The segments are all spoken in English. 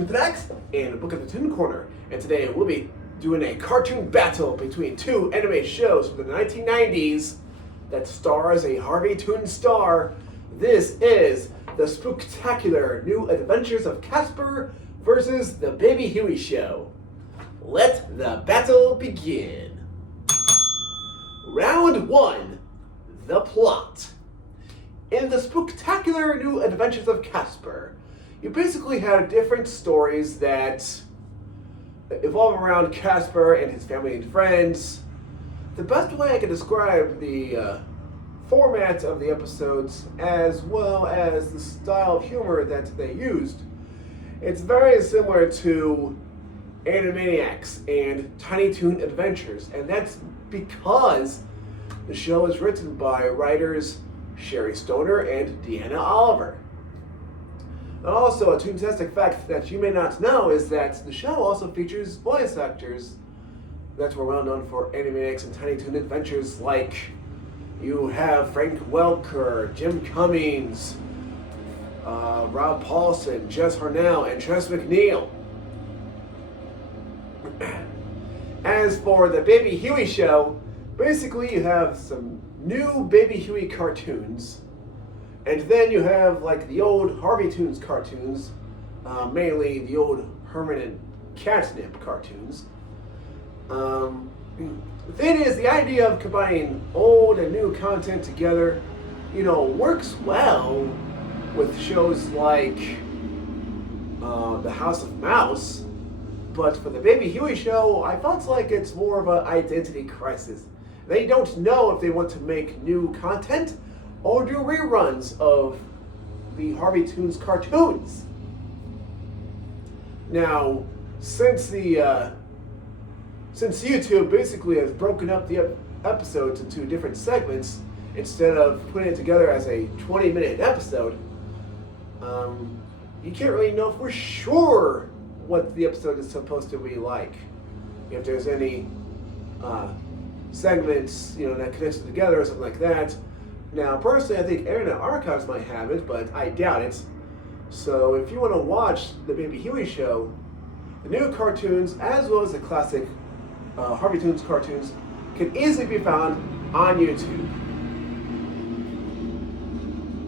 Toon Facts and Book of the Toon Corner, and today we'll be doing a cartoon battle between two anime shows from the 1990s that stars a Harveytoons star. This is the Spooktacular New Adventures of Casper versus the Baby Huey Show. Let the battle begin. Round 1, the plot. In the Spooktacular New Adventures of Casper, you basically have different stories that evolve around Casper and his family and friends. The best way I can describe the format of the episodes, as well as the style of humor that they used, it's very similar to Animaniacs and Tiny Toon Adventures, and that's because the show is written by writers Sherry Stoner and Deanna Oliver. And also, a Toontastic fact that you may not know is that the show also features voice actors that were well known for Animaniacs and Tiny Toon Adventures, like you have Frank Welker, Jim Cummings, Rob Paulson, Jess Harnell, and Tress MacNeille. As for the Baby Huey Show, basically you have some new Baby Huey cartoons, and then you have like the old Harveytoons cartoons, mainly the old Herman and Catnip cartoons. The thing is, the idea of combining old and new content together, works well with shows like The House of Mouse. But for the Baby Huey Show, I felt like it's more of an identity crisis. They don't know if they want to make new content or do reruns of the Harveytoons cartoons. Now, since YouTube basically has broken up the episodes into different segments instead of putting it together as a 20-minute episode, you can't really know for sure what the episode is supposed to be like. If there's any segments, that connects it together or something like that. Now, personally, I think Internet Archives might have it, but I doubt it. So if you want to watch the Baby Huey Show, the new cartoons, as well as the classic Harveytoons cartoons, can easily be found on YouTube.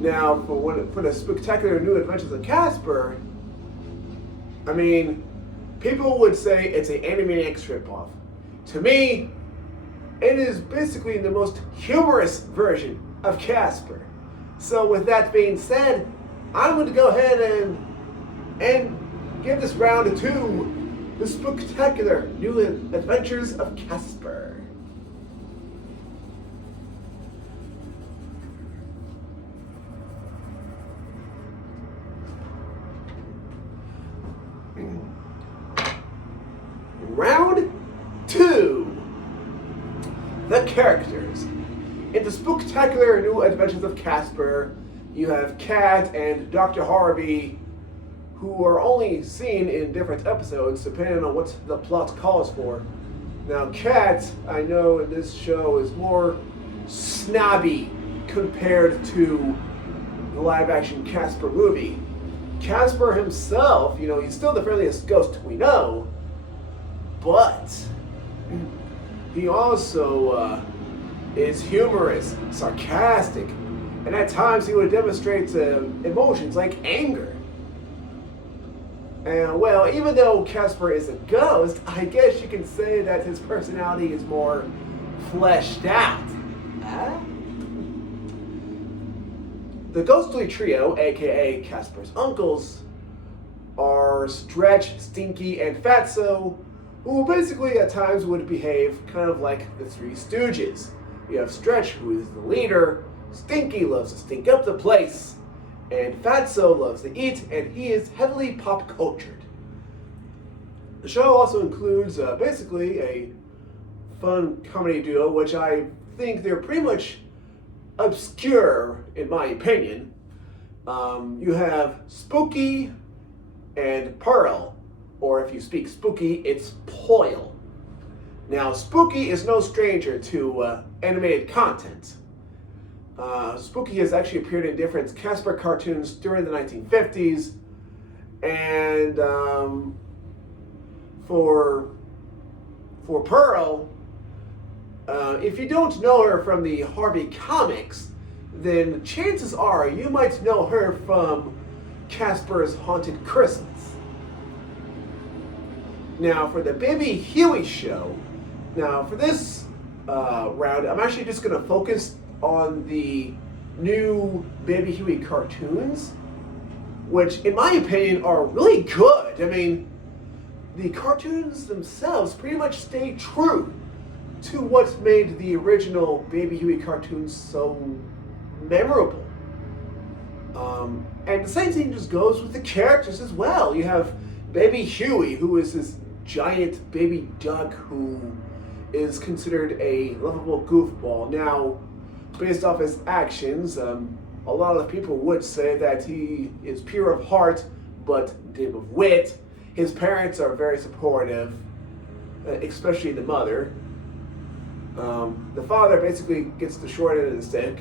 Now, for the Spooktacular New Adventures of Casper, I mean, people would say it's an Animaniacs ripoff. To me, it is basically the most humorous version of Casper. So with that being said, I'm going to go ahead and give this round to the Spooktacular New Adventures of Casper. Round 2. The characters. In the Spooktacular New Adventures of Casper, you have Kat and Dr. Harvey, who are only seen in different episodes depending on what the plot calls for. Now, Kat, I know in this show, is more snobby compared to the live-action Casper movie. Casper himself, he's still the friendliest ghost we know, but he also is humorous, sarcastic, and at times he would demonstrate emotions like anger. And well, even though Casper is a ghost, I guess you can say that his personality is more fleshed out. The ghostly trio, aka Casper's uncles, are Stretch, Stinky, and Fatso, who basically at times would behave kind of like the Three Stooges. You have Stretch, who is the leader, Stinky loves to stink up the place, and Fatso loves to eat, and he is heavily pop cultured. The show also includes basically a fun comedy duo, which I think they're pretty much obscure in my opinion. You have Spooky and Pearl, or if you speak Spooky, it's Poil. Now, Spooky is no stranger to animated content. Spooky has actually appeared in different Casper cartoons during the 1950s, And for Pearl, if you don't know her from the Harvey comics, then chances are you might know her from Casper's Haunted Christmas. Now, for the Baby Huey show, now for this round, I'm actually just going to focus on the new Baby Huey cartoons, which, in my opinion, are really good. I mean, the cartoons themselves pretty much stay true to what made the original Baby Huey cartoons so memorable. And the same thing just goes with the characters as well. You have Baby Huey, who is this giant baby duck who is considered a lovable goofball. Now, based off his actions, a lot of people would say that he is pure of heart, but dim of wit. His parents are very supportive, especially the mother. The father basically gets the short end of the stick.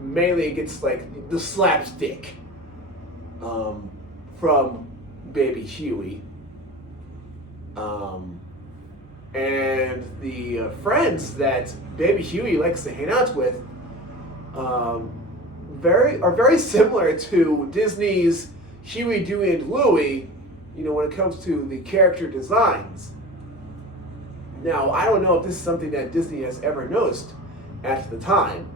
Mainly gets like the slapstick from Baby Huey. And the friends that Baby Huey likes to hang out with are very similar to Disney's Huey, Dewey, and Louie, when it comes to the character designs. Now, I don't know if this is something that Disney has ever noticed at the time.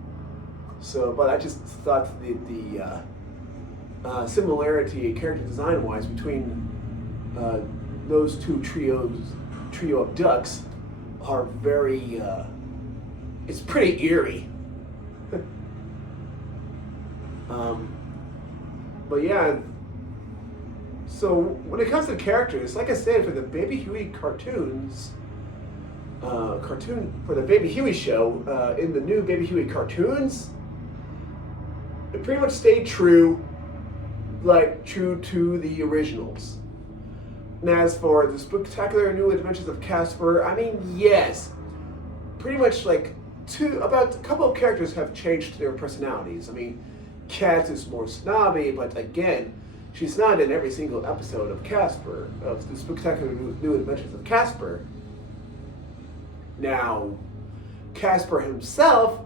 But I just thought the similarity character design-wise between those two trio of ducks are very, it's pretty eerie. But yeah, so when it comes to characters, like I said, for the Baby Huey cartoons, for the Baby Huey show, in the new Baby Huey cartoons, it pretty much stayed true to the originals. And as for the Spooktacular New Adventures of Casper, I mean, yes, pretty much about a couple of characters have changed their personalities. I mean, Cat is more snobby, but again, she's not in every single episode of Casper, of the Spooktacular New Adventures of Casper. Now, Casper himself,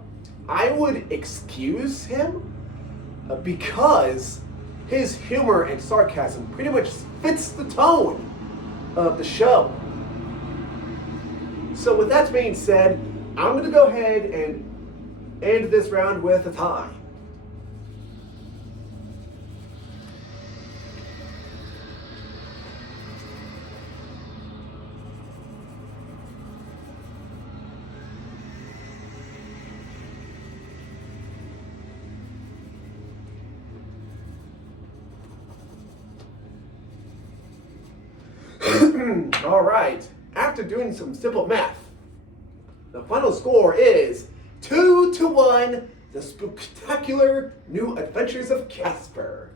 I would excuse him because his humor and sarcasm pretty much fits the tone of the show. So with that being said, I'm going to go ahead and end this round with a tie. All right, after doing some simple math, the final score is 2-1, the Spooktacular New Adventures of Casper.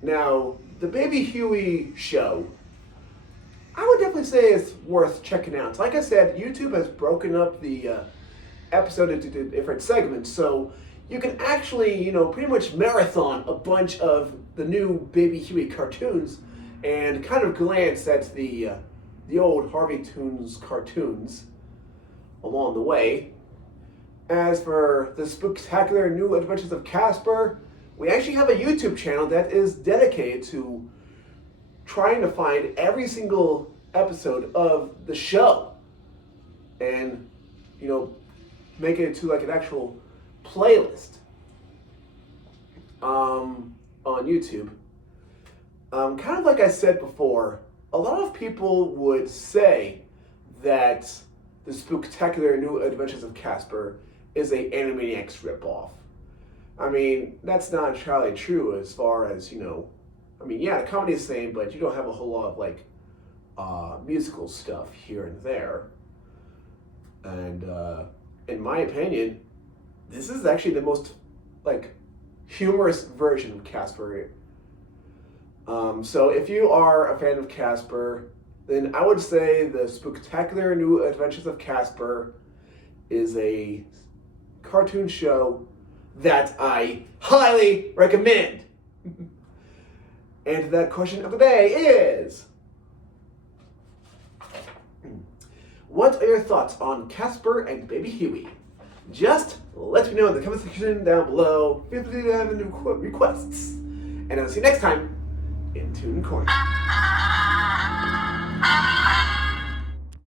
Now, the Baby Huey show, I would definitely say it's worth checking out. Like I said, YouTube has broken up the episode into different segments, so you can actually, pretty much marathon a bunch of the new Baby Huey cartoons and kind of glance at the old Harveytoons cartoons along the way. As for the Spooktacular New Adventures of Casper, we actually have a YouTube channel that is dedicated to trying to find every single episode of the show and, make it into an actual playlist on YouTube. Kind of like I said before, a lot of people would say that the Spooktacular New Adventures of Casper is a Animaniacs ripoff. I mean, that's not entirely true as far as, the comedy is the same, but you don't have a whole lot of, musical stuff here and there. And, in my opinion, this is actually the most, humorous version of Casper. So if you are a fan of Casper, then I would say the Spooktacular New Adventures of Casper is a cartoon show that I highly recommend. And the question of the day is, what are your thoughts on Casper and baby Huey? Just let me know in the comment section down below. Feel free to have any requests. And I'll see you next time in Toon Corner.